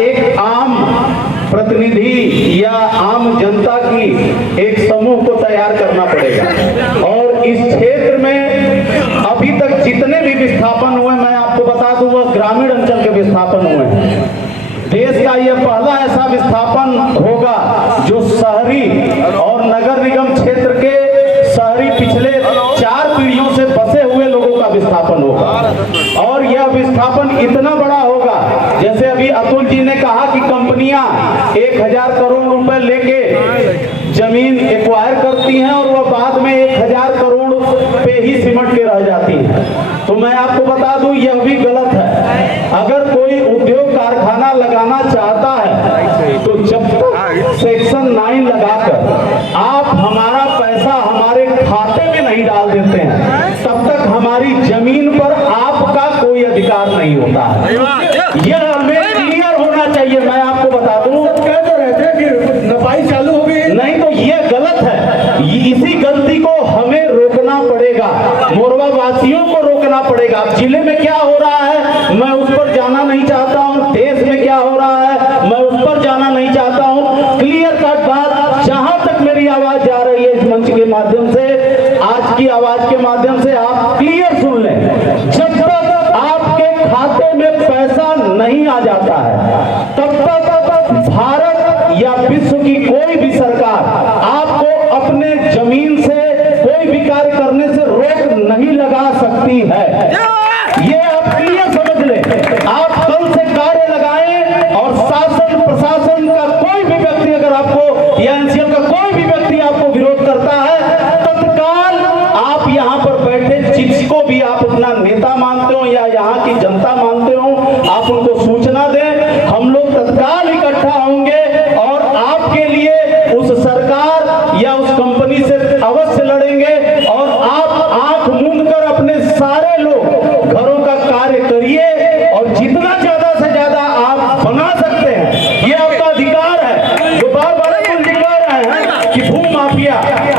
एक आम प्रतिनिधि या आम जनता की एक समूह को तैयार करना पड़ेगा। और इस क्षेत्र में अभी तक जितने भी विस्थापन हुए, मैं आपको बता दूं, वह ग्रामीण अंचल के विस्थापन हुए। देश का यह पहला ऐसा विस्थापन होगा जो शहरी और नगर निगम क्षेत्र के शहरी पिछले 4 पीढ़ियों से बसे हुए लोगों का विस्थापन होगा। और यह विस्थापन इतना बड़ा होगा, जैसे अभी अतुल जी ने कहा कि कंपनियां 1000 करोड़ रुपए लेके जमीन एक्वायर करती हैं और वह बाद में 1000 करोड़ पे ही सिमट के रह जाती है। तो मैं आपको बता दूं, यह भी गलत है। अगर कोई उद्योग कारखाना लगाना चाहता है तो जब तक सेक्शन 9 लगाकर आप हमारा पैसा हमारे खाते में नहीं डाल देते हैं, तब तक हमारी जमीन पर आपका कोई अधिकार नहीं होता है। यह हमें क्लियर होना चाहिए। मैं आपको बता दूं, कह तो रहे थे कि नपाई चालू हो गई, नहीं तो यह गलत है। इसी गलती को हमें रोकना पड़ेगा, मोरवा वासियों को रोकना पड़ेगा। जिले में क्या हो रहा है मैं उस पर जाना नहीं चाहता हूँ, देश में क्या हो रहा है मैं उस पर जाना नहीं चाहता हूँ। क्लियर कट बात, जहां तक मेरी आवाज जा रही है इस मंच के माध्यम से, आज की आवाज के माध्यम से आप क्लियर सुन लें, जब तक आपके खाते में पैसा नहीं आ जाता है तब तक भारत या विश्व की कोई भी सरकार आपको अपने जमीन से कोई भी कार्य करने से रोक नहीं लगा सकती है। ये आप क्लियर समझ लें। आप कल से कार्य लगाएं और शासन प्रशासन का कोई भी व्यक्ति अगर आपको या एनसीएल का कोई भी व्यक्ति आपको विरोध करता है, तत्काल आप यहाँ पर बैठे जिसको भी आप अपना नेता मानते हो या यहाँ की जनता मानते हो, आप उनको सूचना दें। हम लोग तत्काल इकट्ठा होंगे और आपके लिए उस सरकार या उस कंपनी से अवश्य लड़ेंगे। और आप आंख मूंद कर अपने सारे लोग घरों का कार्य करिए और जितना ज्यादा से ज्यादा आप बना सकते हैं, ये आपका अधिकार है। जो बार बार अतुल जी कह रहे हैं कि भू माफिया,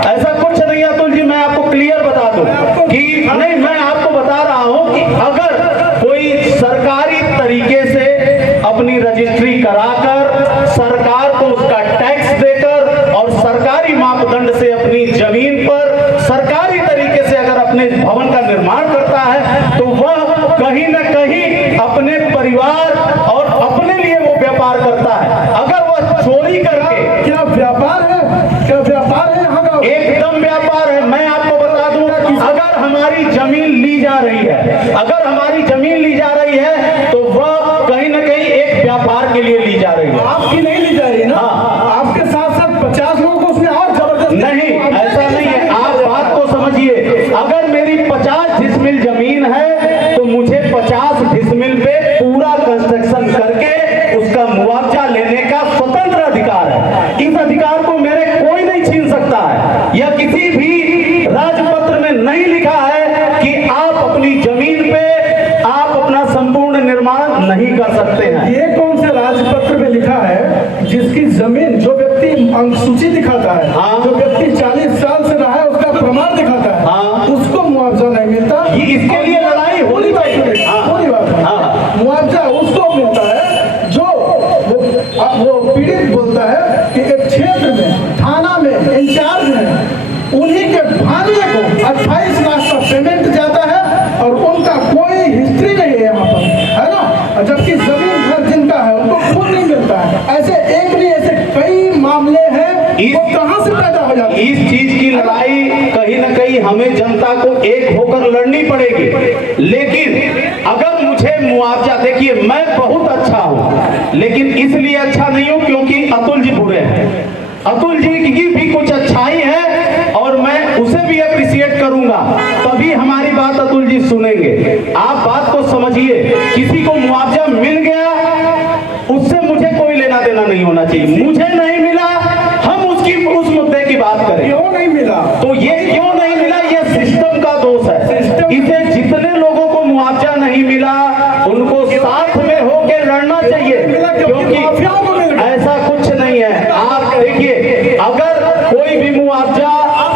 ऐसा कुछ नहीं है अतुल जी। मैं आपको क्लियर बता दूं कि नहीं, मैं आपको बता रहा हूं कि अगर कोई सरकारी तरीके से अपनी रजिस्ट्री कराकर सरकार को उसका टैक्स देकर और सरकारी मापदंड से अपनी जमीन पर सरकारी तरीके से अगर अपने भवन का निर्माण करता है, तो वह कहीं न कहीं अपने परिवार और अपने लिए वो व्यापार करता है। अगर वह चोरी करके, क्या व्यापार है? क्या व्यापार है यहाँ का? एकदम व्यापार है। मैं आपको बता दूं, अगर हमारी जमीन ली जा रही है, अगर हमारी जमीन ली जा रही है तो वह कहीं ना कहीं एक व्यापार के लिए ली जा रही है। आपकी नहीं ली जा रही ना? आपके साथ साथ 50 लोगों को उसमें और जबरदस्त नहीं, ऐसा नहीं है। आप बात को समझिए। अगर मेरी 50 डिसमिल जमीन है तो मुझे 50 डिसमिल पे पूरा कंस्ट्रक्शन करके उसका मुआवजा लेने का स्वतंत्र अधिकार है। इस अधिकार को मेरे कोई नहीं छीन सकता है। यह किसी भी राजपत्र में नहीं लिखा है कि आप अपनी जमीन पे आप अपना संपूर्ण निर्माण नहीं कर सकते हैं। ये कौन से राजपत्र में लिखा है जिसकी जमीन, जो व्यक्ति अंकसूची दिखाता है, हाँ, जो व्यक्ति 40 साल से रहा है उसका प्रमाण दिखाता है, हाँ, उसको मुआवजा नहीं मिलता? ये इसके लिए लड़ाई होनी चाहिए। पूरी बात है। मुआवजा उसको मिलता है जो वो पीड़ित बोलता है कि एक क्षेत्र में, थाना में इंचार्ज है, उन्हीं के भांजे को 28 लाख का पेमेंट जाता है और उनका कोई हिस्ट्री नहीं है यहाँ पर, है ना? जबकि जमीन घर जिनका है उनको खुद नहीं मिलता है। ऐसे एक नहीं, ऐसे कई मामले हैं। वो कहाँ से पैदा हो जाते हैं? इस चीज की लड़ाई कहीं ना कहीं हमें जनता को एक होकर लड़नी पड़ेगी। लेकिन अगर मुझे मुआवजा, देखिए मैं बहुत अच्छा हूं, लेकिन इसलिए अच्छा नहीं हूं क्योंकि अतुल जी बुरे हैं। अतुल जी की भी कुछ अच्छाई है और मैं उसे भी अप्रिशिएट करूंगा, तभी हमारी बात अतुल जी सुनेंगे। आप बात को समझिए। किसी को मुआवजा मिल गया, उससे मुझे कोई लेना देना नहीं होना चाहिए। मुझे नहीं मिला, हम उस मुद्दे की बात करें। क्यों नहीं मिला? तो ये क्यों नहीं मिला, ये सिस्टम का दोष है। इसे जितने लोगों को मुआवजा नहीं मिला उनको साथ में होकर लड़ना चाहिए, क्योंकि ऐसा कुछ नहीं है। आप देखिए, अगर कोई भी मुआवजा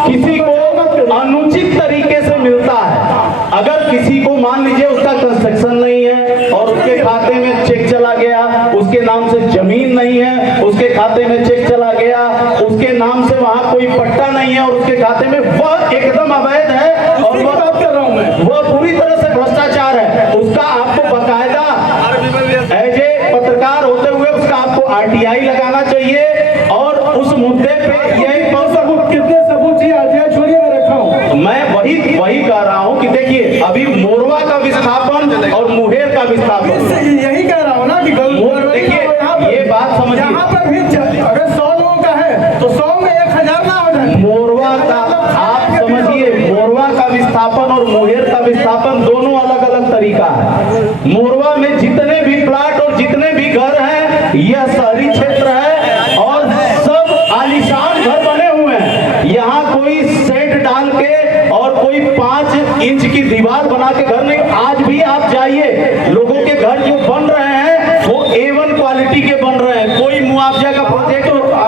किसी को अनुचित तरीके से मिलता है, अगर किसी को मान लीजिए उसका कंस्ट्रक्शन नहीं है और उसके खाते में चेक चला गया, उसके नाम से जमीन नहीं है, उसके खाते में चेक चला गया, उसके नाम से वहां कोई पट्टा नहीं है और उसके खाते में, वह एकदम अवैध है और वह बात कर रहा हूं मैं, वह पूरी तरह से भ्रष्टाचार है। उसका आपको बकायदा एज ए पत्रकार होते हुए उसका आपको आरटीआई लगाना चाहिए और उस मुद्दे पे यही कितने सबूत चाहिए? आरटीआई छोड़िए, मैं रखा हूं। मैं वही कह रहा हूं कि देखिए अभी मोरवा का विस्थापन और मुंगेर का विस्थापन, यही कह रहा हूं ना कि देखिए ये बात समझिए, यहाँ पर भी अगर 100 लोगों का है तो 100 में 1000 ना हो जाए। मोरवा का आप समझिए, मोरवा का विस्थापन और मुंगेर का विस्थापन दोनों अलग अलग तरीका है। मोरवा में जितने भी प्लाट और जितने भी घर हैं यह शहरी क्षेत्र है और सब आलीशान घर बने हुए हैं। यहाँ कोई शेड डाल के और कोई 5 इंच की दीवार बना के घर नहीं। आज भी आप जाइए, लोगों के घर जो बन रहे हैं वो A1 क्वालिटी के बन रहे हैं। कोई मुआवजा का प्रोजेक्ट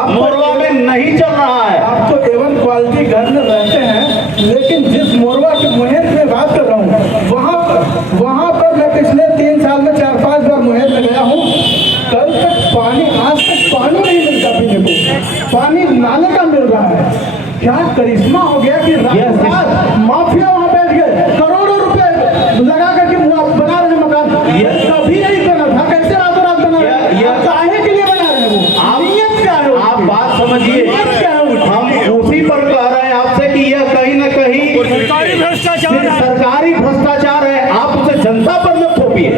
मोरवा में नहीं चल रहा है। आप तो A1 क्वालिटी घर में रहते हैं, लेकिन जिस मोरवा के मुंगेर की बात कर रहा हूँ वहाँ पर मैं पिछले 3 साल में 4-5 बार मुंगेर में गया हूँ। कल तक पानी, आज तक पानी नहीं मिलता पीने को, पानी नाले का मिल रहा है। क्या करिश्मा हो गया कि माफिया वहाँ बैठ गए, करोड़ों रुपए लगा करके बना रहे मकान। कभी नहीं बना था, कैसे रातों रात बना रहे? काहे के लिए बना रहे वो? नियत क्या है? आप बात समझिए, हम उसी पर कह रहे हैं आपसे कि यह कहीं ना कहीं सरकारी भ्रष्टाचार है। आप उसे जनता पर मत थोपिए,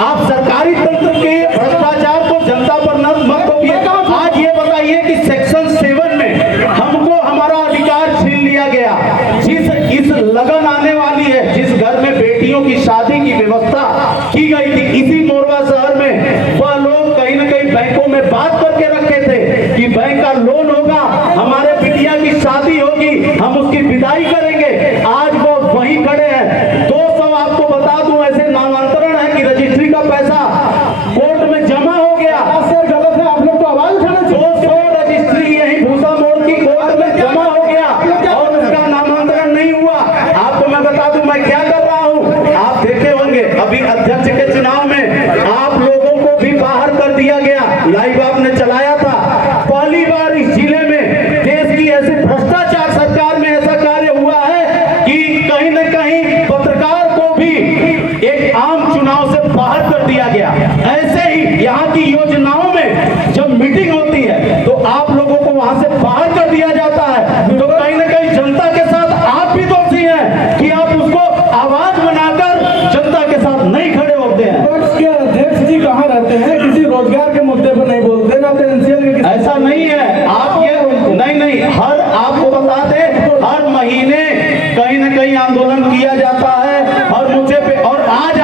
आप सरकारी तंत्र के भ्रष्टाचार को जनता पर मत थोपिए। आज ये बताइए कि सेक्शन 7 में हमको हमारा अधिकार छीन लिया गया। इस लगन आने वाली है, जिस घर में बेटियों की शादी की व्यवस्था की गई थी इसी मोरवा शहर में, वह लोग कहीं ना कहीं बैंकों में बात करके रखे थे कि बैंक का लोन होगा, हमारे बिटिया की शादी होगी, हम उसकी विदाई करेंगे। आज वो वहीं खड़े हैं। 200 आपको बता दूं ऐसे नामांतरण है कि रजिस्ट्री का पैसा कोर्ट में जमा हो गया। सर गलत है, आप लोग तो आवाज उठाना चाहिए। 200 रजिस्ट्री यही भूसा मोड़ की कोर्ट में जमा हो गया और उसका नामांतरण नहीं हुआ। आपको मैं बता दूं मैं क्या कर रहा हूं, आप देखे होंगे अभी अध्यक्ष के चुनाव में आप लोगों को भी बाहर कर दिया गया, लाइव आपने चलाया था। पहली बार इस जिले में देश की ऐसी भ्रष्टाचार सरकार में ऐसा कार्य हुआ है कि कहीं न कहीं पत्रकार को भी एक आम चुनाव से बाहर कर दिया गया। ऐसे ही यहाँ की योजनाओं में जब मीटिंग होती है तो आप लोगों को वहां से बाहर कर दिया जाता है। तो कहीं न कहीं जनता के साथ आप भी दोषी हैं कि आप उसको आवाज बनाकर जनता के साथ नहीं खड़े होते हैं। अध्यक्ष जी कहाँ रहते हैं? किसी रोजगार के मुद्दे पर नहीं बोलते ना, पेंशन। ऐसा नहीं है, आप ये नहीं हर आपको बता दें हर महीने कहीं न कहीं आंदोलन किया जाता है हर मुद्दे पे। और आज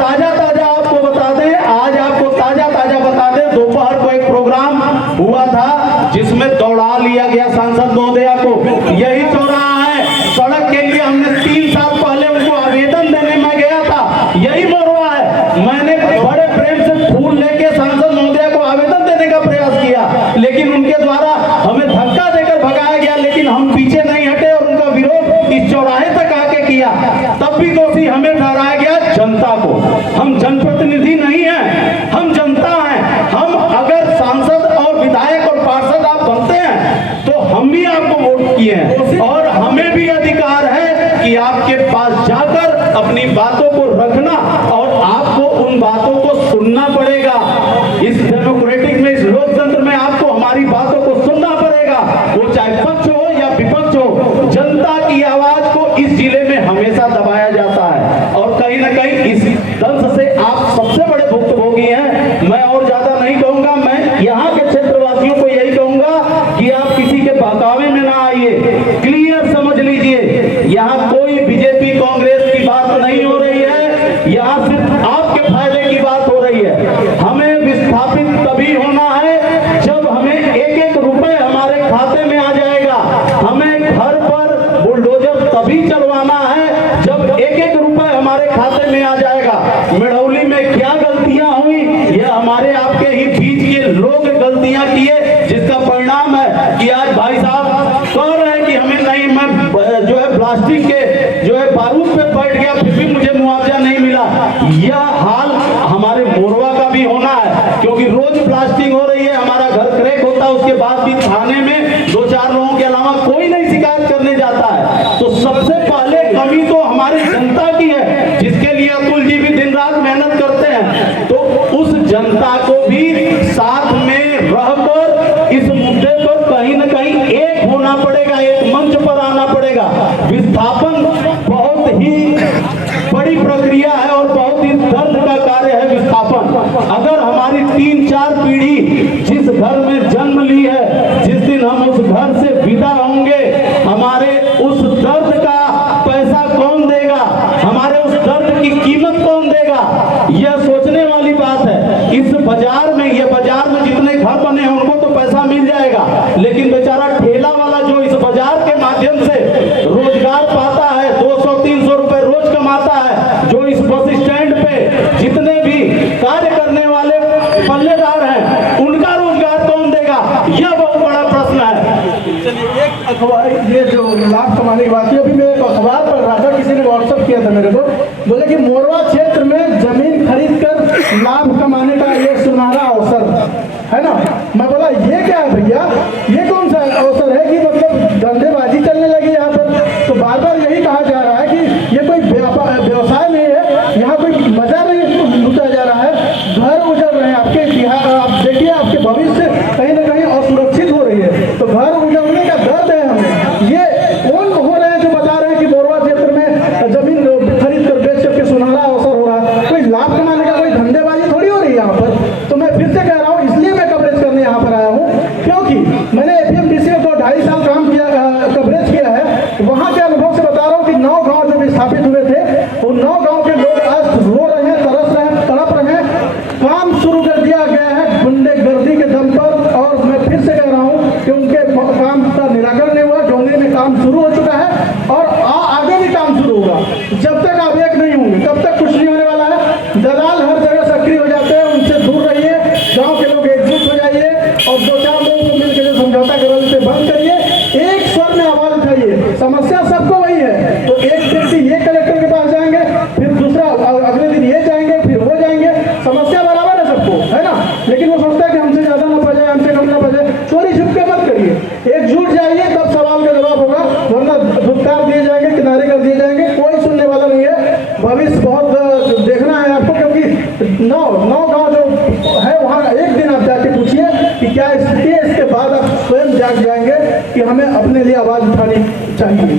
ताजा आपको बता दें, आज आपको ताजा बता दें, दोपहर को एक प्रोग्राम हुआ था जिसमें दौड़ा लिया गया सांसद महोदया को। यही चौराहा है, सड़क के लिए हमने 3 साल पहले उनको आवेदन देने में गया था, यही मोरवा है। मैंने बड़े प्रेम से फूल लेके सांसद महोदया को आवेदन देने का प्रयास किया, लेकिन उनके द्वारा हमें धक्का देकर भगाया गया। लेकिन हम पीछे नहीं हटे और उनका विरोध इस चौराहे तक आके किया। तब भी दोषी हमें ठहराया गया, जनता को। हम जनप्रतिनिधि नहीं हैं, हम जनता हैं। हम अगर सांसद और विधायक और पार्षद आप बनते हैं तो हम भी आपको वोट किए हैं और हमें भी अधिकार है कि आपके पास जाकर अपनी बातों को रखना और आपको उन बातों को सुनना पड़ेगा। इस डेमोक्रेटिक में, इस लोकतंत्र में आपको हमारी बातों को सुनना पड़ेगा, वो चाहे पक्ष हो या विपक्ष हो। जनता की आवाज को इस जिले में हमेशा दबाया जाता है और कहीं ना कहीं इस दंश से आप सबसे बड़े भुक्तभोगी हैं। मैं और ज्यादा नहीं कहूंगा, मैं यहाँ के क्षेत्रवासियों को यही कहूंगा कि आप किसी के बहकावे में ना आइए। क्लियर समझ लीजिए, यहाँ कोई बीजेपी कांग्रेस की बात नहीं हो रही है, यहाँ सिर्फ आपके फायदे की बात हो रही है। हमें विस्थापित तभी होना है जब हमें एक रुपए हमारे खाते में आ जाएगा। हमें घर पर बुलडोजर तभी चलवाना है जब एक रुपए हमारे खाते में आ जाएगा। मिढ़ौली में क्या गलतियां हुई, यह हमारे आपके ही बीच के लोग गलतियां किए, जिसका परिणाम है कि आज भाई साहब कह रहे हैं कि हमें नहीं, मैं जो है प्लास्टिक के जो है बारूद पे बैठ गया फिर भी मुझे मुआवजा नहीं मिला। यह हाल हमारे मोरवा का भी होना है। क्योंकि रोज प्लास्टिक हो रही है, हमारा घर क्रैक होता है, उसके बाद भी थाने में 2-4 लोगों के अलावा कोई नहीं शिकायत करने जाता है। तो सबसे पहले कमी तो हमारी जनता की है, जिसके लिए अतुल जी भी दिन रात मेहनत करते हैं। तो उस जनता को भी साथ में रहकर इस मुद्दे पर कहीं न कहीं एक होना पड़ेगा, एक मंच पर आना पड़ेगा। विस्थापन बहुत ही बड़ी प्रक्रिया है और बहुत ही दर्द का कार्य है विस्थापन। अगर हमारी 3-4 पीढ़ी जिस घर में जन्म ली है, जिस दिन हम उस घर से विदा होंगे, हमारे उस दर्द का पैसा कौन देगा, हमारे उस दर्द की कीमत कौन देगा, यह सोचने वाली बात है। इस बाजार में, ये बाजार में जितने घर बने हैं उनको तो पैसा मिल जाएगा, लेकिन बेचारा ठेला वाला जो इस बाजार के माध्यम से रोजगार पाता है, 200-300 रुपए रोज कमाता है, जो इस बस स्टैंड पे जितने भी कार्य करने वाले पल्लेदार हैं, उनका रोजगार कौन देगा, यह बहुत बड़ा प्रश्न है। चलिए, एक अखबार, ये जो लाभ कमाने की बात है, अभी मैं एक अखबार पढ़ रहा था, किसी ने व्हाट्सएप किया था मेरे को, बोले कि मोरवा क्षेत्र में जमीन खरीद कर लाभ कमाने का ये सुनहरा अवसर है ना। मैं बोला ये क्या है भैया, ये कौन सा अवसर है कि मतलब धंधेबाजी चलने लगी यहाँ पर। तो बार बार यही कहा जा रहा है कि ये कोई व्यवसाय नहीं है, यहाँ कोई मजा नहीं लूटा जा रहा है, घर उजड़ रहे हैं आपके, आप देखिए आपके भविष्य कहीं ना कहीं असुरक्षित हो रही है। तो घर उजड़ने का दर्द है हमें। ये कौन हो रहे हैं जो बता रहे हैं कि मोरवा क्षेत्र में जमीन खरीद कर बेच करके सुनहरा अवसर हो रहा है, कोई लाभ कमाने का, कोई धंधेबाजी थोड़ी हो रही है यहाँ पर। तो मैं फिर से कह रहा हूँ, इसलिए मैं कवरेज करने यहाँ पर आया हूँ क्योंकि मैंने एपीएमडीसी में 2-2.5 साल काम किया, कवरेज किया है। वहाँ के अनुभव से बता रहा हूँ कि 9 गाँव जो स्थापित हुए थे, वो 9 गाँव के लोग आज रो रहे हैं, तरस रहे हैं, तड़प रहे हैं। काम शुरू कर दिया गया है गुंडेगर्दी के दम पर, और मैं फिर से कह रहा हूँ कि उनके काम का निराकरण नहीं हुआ। डोंगरी में काम शुरू हो चुका है और आगे भी काम शुरू होगा। जब तक आप एक नहीं होंगे तब तक कुछ नहीं होने वाला है। दलाल हर जगह सक्रिय हो जाते हैं, उनसे दूर रहिए, गांव के लोग एकजुट हो जाइए और 2-4 लोगों को मिलकर जो समझौता करो उसे बंद करिए, एक स्वर में आवाज उठाइए। समस्या सबको वही है। तो एक व्यक्ति ये कलेक्टर के पास जाएंगे, फिर दूसरा अगले दिन ये जाएंगे, फिर वो जाएंगे, समस्या बराबर है सबको, है ना। लेकिन वो सोचता है कि हमसे ज्यादा ना पड़ जाए, हमसे कम ना पड़ जाए। चोरी छुपके मत करिए, एकजुट जाइए, तब सवाल का जवाब होगा, वरना धुतकार दिए जाएंगे, किनारे कर दिए जाएंगे, कोई सुनने वाला नहीं है। भविष्य बहुत देखना है आपको, क्योंकि 9 गाँव जो है वहाँ एक दिन आप जाके पूछिए कि क्या स्थिति है। इसके बाद आप स्वयं जाग जाएंगे कि हमें अपने लिए आवाज उठानी चाहिए।